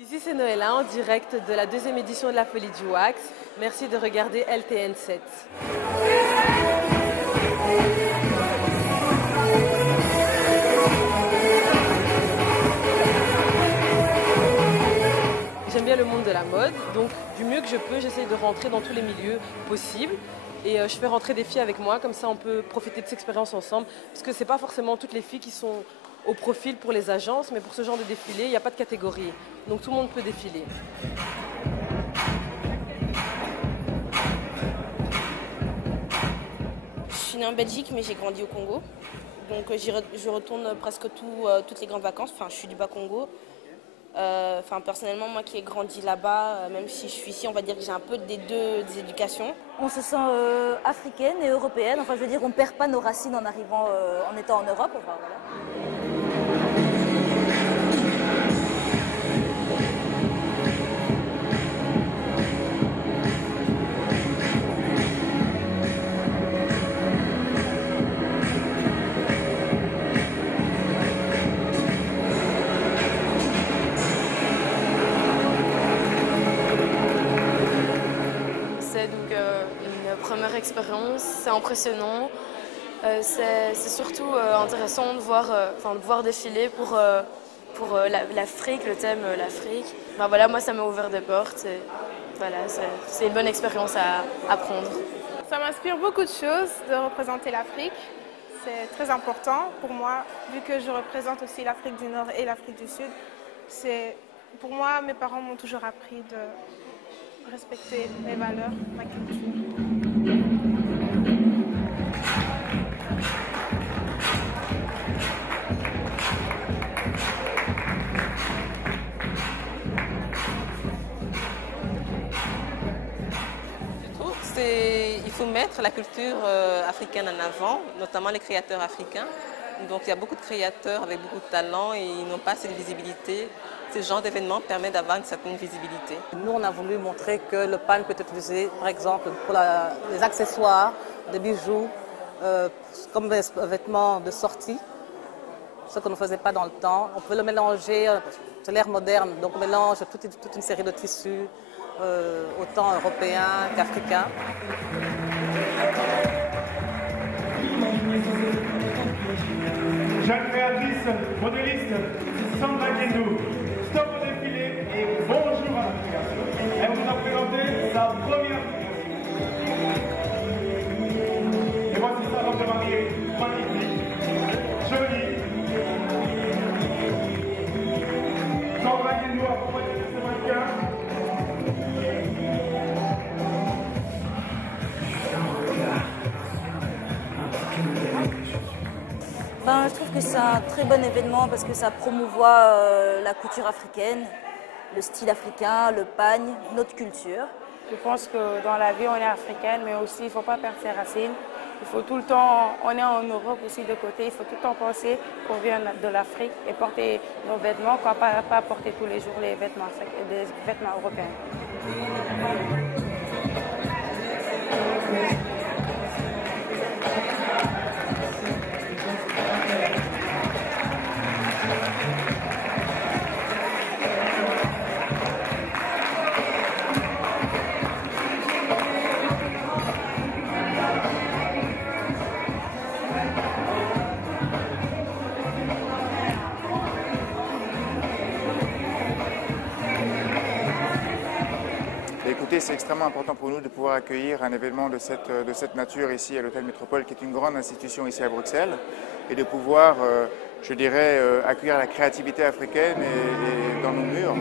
Ici c'est Noëlla en direct de la deuxième édition de la Folie du Wax. Merci de regarder LTN7. J'aime bien le monde de la mode, donc du mieux que je peux, j'essaye de rentrer dans tous les milieux possibles. Et je fais rentrer des filles avec moi, comme ça on peut profiter de cette expérience ensemble. Parce que ce n'est pas forcément toutes les filles qui sont au profil pour les agences, mais pour ce genre de défilé, il n'y a pas de catégorie. Donc tout le monde peut défiler. Je suis née en Belgique, mais j'ai grandi au Congo. Donc je retourne presque toutes les grandes vacances. Enfin, je suis du Bas-Congo. Personnellement, moi qui ai grandi là-bas, même si je suis ici, on va dire que j'ai un peu des éducations. On se sent africaine et européenne. Enfin, je veux dire, on ne perd pas nos racines en arrivant, en étant en Europe. Enfin, voilà. C'est donc une première expérience, c'est impressionnant. C'est surtout intéressant de voir défiler pour l'Afrique, le thème l'Afrique. Enfin, voilà, moi ça m'a ouvert des portes et voilà, c'est une bonne expérience à prendre. Ça m'inspire beaucoup de choses de représenter l'Afrique. C'est très important pour moi, vu que je représente aussi l'Afrique du Nord et l'Afrique du Sud. Pour moi, mes parents m'ont toujours appris de respecter mes valeurs, ma culture. Il faut mettre la culture africaine en avant, notamment les créateurs africains. Donc il y a beaucoup de créateurs avec beaucoup de talent et ils n'ont pas cette visibilité. Ce genre d'événement permet d'avoir une certaine visibilité. Nous, on a voulu montrer que le pan peut être utilisé, par exemple, pour les accessoires, des bijoux, comme des vêtements de sortie, ce qu'on ne faisait pas dans le temps. On peut le mélanger, c'est l'ère moderne, donc on mélange toute une série de tissus, autant européens qu'africains. Jeune créatrice, modéliste, Sandra Guédou. Stop au défilé et bonjour à la délégation. Elle vous a présenté sa première délégation. Et voici sa robe de mariée, magnifique, jolie. Sandra Guédou accompagnée de ses mannequins. Je trouve que c'est un très bon événement parce que ça promouvoit la couture africaine, le style africain, le pagne, notre culture. Je pense que dans la vie, on est africaine, mais aussi il ne faut pas perdre ses racines. Il faut tout le temps, on est en Europe aussi de côté, il faut tout le temps penser qu'on vient de l'Afrique et porter nos vêtements, quoi, pas porter tous les jours les vêtements européens. Écoutez, c'est extrêmement important pour nous de pouvoir accueillir un événement de cette nature ici à l'Hôtel Métropole, qui est une grande institution ici à Bruxelles, et de pouvoir, je dirais, accueillir la créativité africaine et dans nos murs.